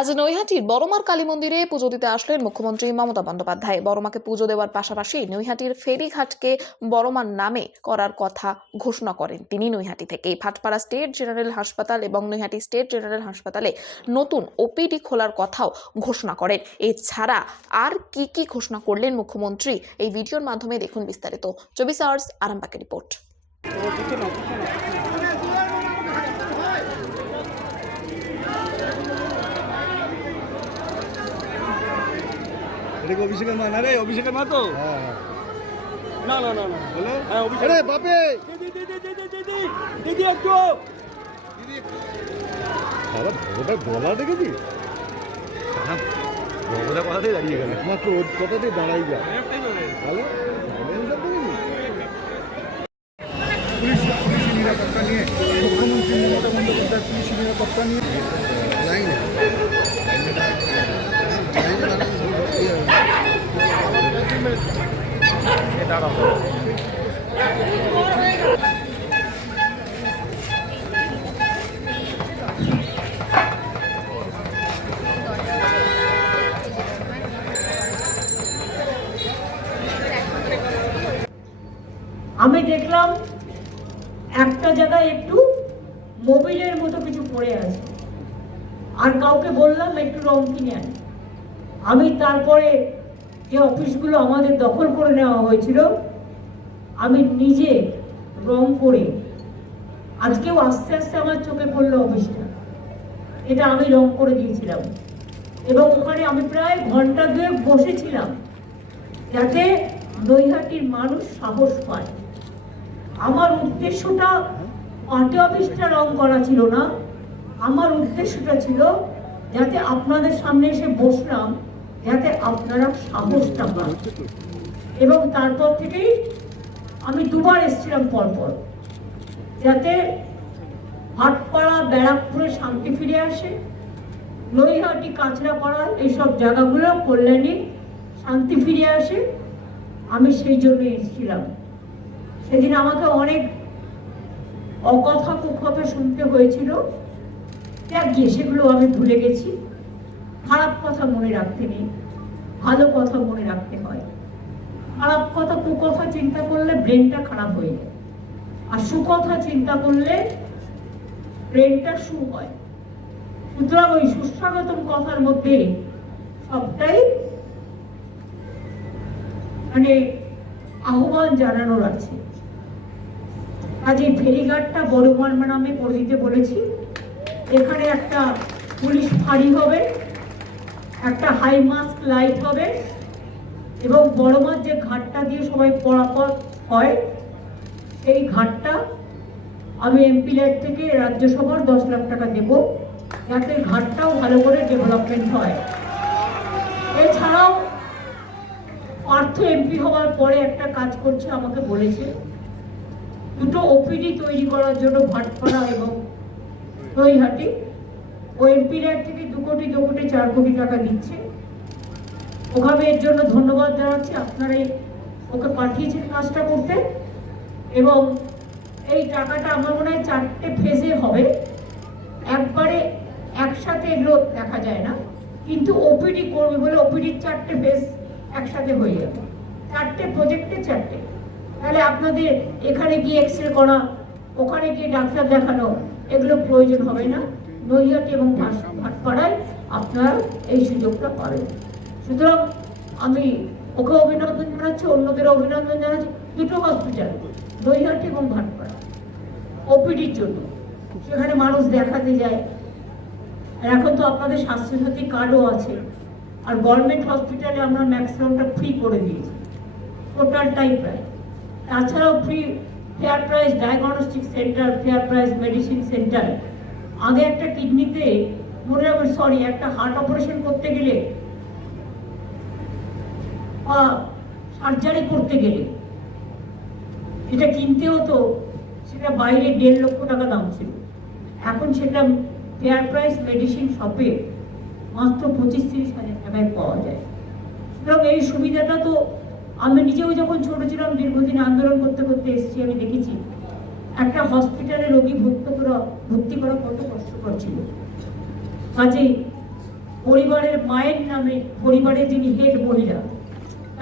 আজ নৈহাটির বড়মার কালী মন্দিরে পুজো দিতে আসলেন মুখ্যমন্ত্রী মমতা বন্দ্যোপাধ্যায়। বড়মাকে পুজো দেওয়ার পাশাপাশি নৈহাটির ফেরিঘাটকে বড়মার নামে করার কথা ঘোষণা করেন তিনি নৈহাটি থেকে ভাটপাড়া স্টেট জেনারেল হাসপাতাল এবং নৈহাটি স্টেট জেনারেল হাসপাতালে নতুন ওপিডি খোলার কথাও ঘোষণা করেন। এছাড়া আর কি কি ঘোষণা করলেন মুখ্যমন্ত্রী এই ভিডিওর মাধ্যমে দেখুন বিস্তারিত। চব্বিশ আওয়ার্স আরামবাগের রিপোর্ট। এটা কি অভিষেকের মা? না রে অভিষেকের মা তো। না না না না। বলে। হ্যাঁ অভিষেক। আরে বাপে! দিদি দিদি দিদি দিদি দিদি একটু। গলা দেখেছি ভগবানের কথাতেই দাঁড়িয়ে গেল। মাত্র ওর কথাতেই দাঁড়াই যা। ভালো। পুলিশ পুলিশ নিরাপত্তা নিয়ে মুখ্যমন্ত্রী মমতা বন্দ্যোপাধ্যায় পুলিশ নিরাপত্তা নিয়ে। লাইনে। আমি দেখলাম একটা জায়গায় একটু মোবিলের মতো কিছু পড়ে আছে। আর কাউকে বললাম একটু রং কিনে আন। আমি তারপরে যে অফিসগুলো আমাদের দখল করে নেওয়া হয়েছিল, আমি নিজে রং করে আজকেও আস্তে আস্তে আমার চোখে পড়ল অফিসটা। এটা আমি রং করে দিয়েছিলাম। এবং ওখানে আমি প্রায় ঘণ্টা দুয়েক বসেছিলাম যাতে নৈহাটির মানুষ সাহস পায়। আমার উদ্দেশ্যটা পার্টি অফিসটা রং করা ছিল না, আমার উদ্দেশ্যটা ছিল যাতে আপনাদের সামনে এসে বসলাম যাতে আপনারা সাহসটা পান। এবং তারপর থেকেই আমি দুবার এসেছিলাম পরপর, যাতে ভাটপাড়া ব্যারাকপুরে শান্তি ফিরে আসে, নৈহাটি, কাঁচরাপাড়া, এইসব জায়গাগুলো, কল্যাণী শান্তি ফিরে আসে। আমি সেই জন্য এসেছিলাম। সেদিন আমাকে অনেক অকথা কুকথা শুনতে হয়েছিল। গিয়ে সেগুলো আমি ভুলে গেছি। খারাপ কথা মনে রাখতে নেই। ভালো কথা মনে রাখতে হয়। খারাপ কথা কুকথা চিন্তা করলে ব্রেনটা খারাপ হয়ে যায়। আর সুকথা চিন্তা করলে ব্রেনটা সু হয়। সুতরাং ওই সুস্বাগতম কথার মধ্যে সবটাই মানে আহ্বান জানানোর আছে। আজ এই ফেরিঘাটটা বড়মার নামে করে দিতে বলেছি। এখানে একটা পুলিশ ফাঁড়ি হবে, একটা হাই মাস্ক লাইট হবে এবং বড় মাছ যে ঘাটটা দিয়ে সবাই পরাপর হয়, সেই ঘাটটা আমি এমপি লাইট থেকে রাজ্যসভার দশ লাখ টাকা দেব যাতে ঘাটটাও ভালো করে ডেভেলপমেন্ট হয়। এছাড়াও পার্থ এমপি হওয়ার পরে একটা কাজ করছে, আমাকে বলেছে, দুটো ওপিডি তৈরি করার জন্য ভাটপাড়া এবং নৈহাটি। ও এমপি র্যাট থেকে দু কোটি দু কোটি, চার কোটি টাকা দিচ্ছে। ওখানে এর জন্য ধন্যবাদ জানাচ্ছি। আপনারাই ওকে পাঠিয়েছেন কাজটা করতে। এবং এই টাকাটা আমার মনে হয় চারটে ফেজে হবে। একবারে একসাথে এগুলো দেখা যায় না। কিন্তু ওপিডি করবে বলে ওপিডির চারটে ফেজ একসাথে হয়ে যাবে। চারটে প্রজেক্টে চারটে। তাহলে আপনাদের এখানে গিয়ে এক্স রে করা, ওখানে গিয়ে ডাক্তার দেখানো, এগুলো প্রয়োজন হবে না। নৈহাটি এবং ভাট- ভাটপাড়ায় আপনারা এই সুযোগটা পাবেন। সুতরাং আমি ওকে অভিনন্দন জানাচ্ছি, অন্যদের অভিনন্দন জানাচ্ছি। দুটো হসপিটাল নৈহাটি এবং ভাটপাড়া ওপিডির জন্য। সেখানে মানুষ দেখাতে যায়। আর এখন তো আপনাদের স্বাস্থ্যসাথী কার্ডও আছে। আর গভর্নমেন্ট হসপিটালে আমরা ম্যাক্সিমামটা ফ্রি করে দিয়েছি। টোটালটাই প্রায়। তাছাড়াও free fair price diagnostic centre fair price medicine centre আগে একটা কিডনিতে মনে রাখবেন সরি একটা হার্ট অপারেশন করতে গেলে বা সার্জারি করতে গেলে যেটা কিনতে হতো, সেটা বাইরে দেড় লক্ষ টাকা দাম ছিল। এখন সেটা ফেয়ার প্রাইস মেডিসিন শপে মাত্র পঁচিশ তিরিশ হাজার টাকায় পাওয়া যায়। সুতরাং এই সুবিধাটা তো আমি নিজেও যখন ছোট ছিলাম, দীর্ঘদিন আন্দোলন করতে করতে এসেছি, আমি দেখেছি একটা হসপিটালে রোগী ভর্তি করা ভর্তি করা কত কষ্টকর ছিল। কাজেই পরিবারের মায়ের নামে পরিবারের যিনি হেড মহিলা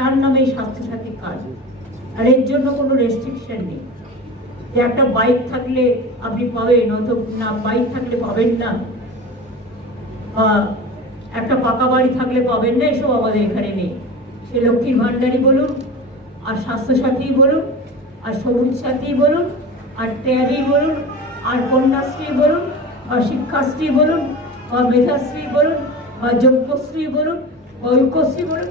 তার নামে স্বাস্থ্যসাথী কার্ড। আর এর জন্য কোনো রেস্ট্রিকশন নেই। যে একটা বাইক থাকলে আপনি পাবেন অত না বাইক থাকলে পাবেন না। একটা পাকা বাড়ি থাকলে পাবেন না, এসব আমাদের এখানে নেই। সে লক্ষ্মীর ভাণ্ডারই বলুন, আর স্বাস্থ্যসাথী বলুন, আর সবুজ সাথী বলুন, আর ট্যারি বলুন, আর কন্যাশ্রী বলুন, বা শিক্ষাশ্রী বলুন, বা মেধাশ্রী বলুন, বা যজ্ঞশ্রী বলুন, বা ঐক্যশ্রী বলুন